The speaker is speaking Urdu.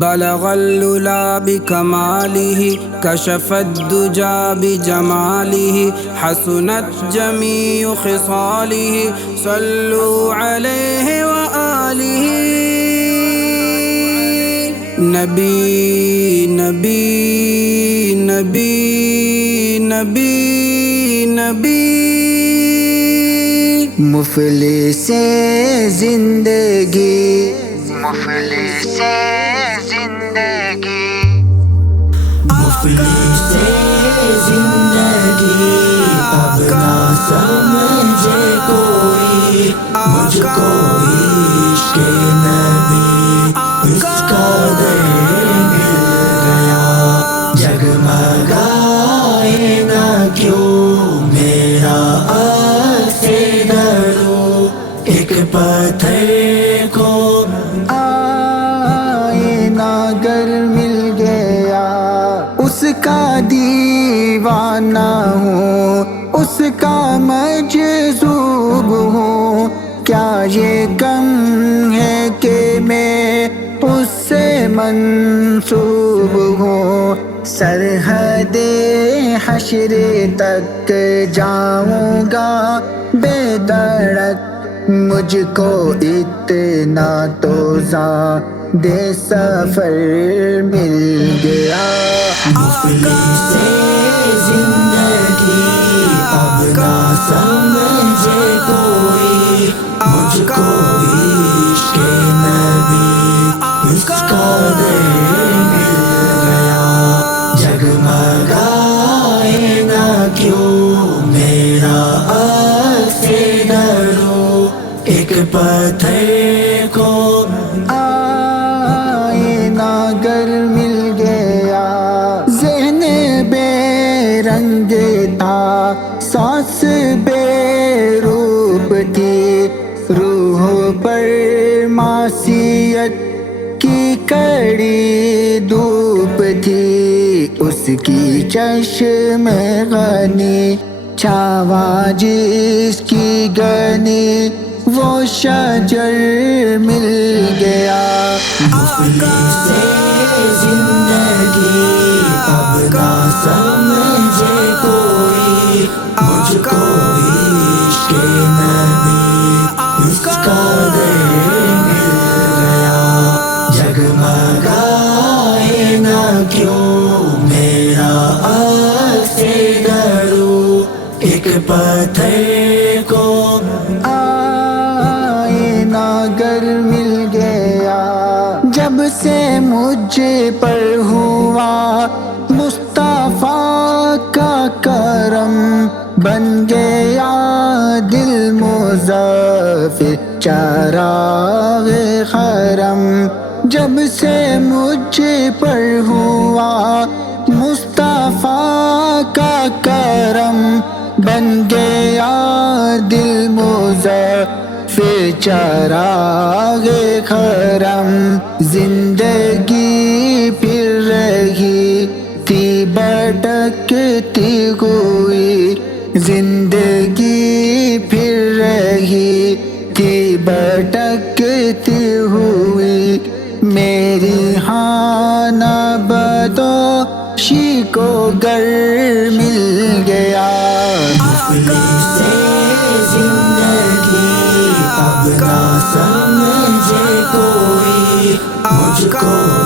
بلغ العلا بکمالہ کشف الدجى بجمالہ حسنت جمیع خصالہ صلوا علیہ وآلہ نبی نبی نبی نبی نبی مفلس زندگی مفلس زندگی مفلس زندگی اب نہ سمجھے کوئی مجھ کو عشق نبی اس کا در مل گیا جگمگائے نہ کیوں میرا عکس درو ایک پتھر کو آئینہ گر مل گیا اس کا دیوانہ ہوں اس کا مجذوب ہوں کیا یہ کم ہے کہ میں اس سے منسوب ہوں سرحد حشر تک جاؤں گا بے دڑک مجھ کو اتنا تو دے سفر مل گیا مفلس زندگی اب نہ سمجھے کوئی مجھ کو عشق نبی اس کا در مل گیا جگمگائے نہ کیوں میرا عکس درو ایک پتھر کو آئینہ گر مل گیا ذہن بے رنگ تھا سانس بے روپ تھی روح پر معصیت کی کڑی دھوپ تھی اس کی چشم غنی چھاواں جس کی گنی وہ شجر مل گیا مفلس زندگی اب نہ سمجھے کوئی مجھ کو عشق نبی اس کا در مل گیا جگمگائے نہ کیوں میرا عکس درو ایک پتھر کو گر مل گیا جب سے مجھ پر ہوا مصطفیٰ کا کرم بن گیا دل مظفر چراغ حرم جب سے مجھ پر ہوا مصطفیٰ کا کرم بن گیا دل مظفر چراغ حرم زندگی پھر رہی تھی بھٹکتی ہوئی زندگی پھر رہی تھی بھٹکتی ہوئی میری خانہ بدوشی کو گر مل گیا مفلس زندگی اب نہ سمجھے کوئی مجھ کو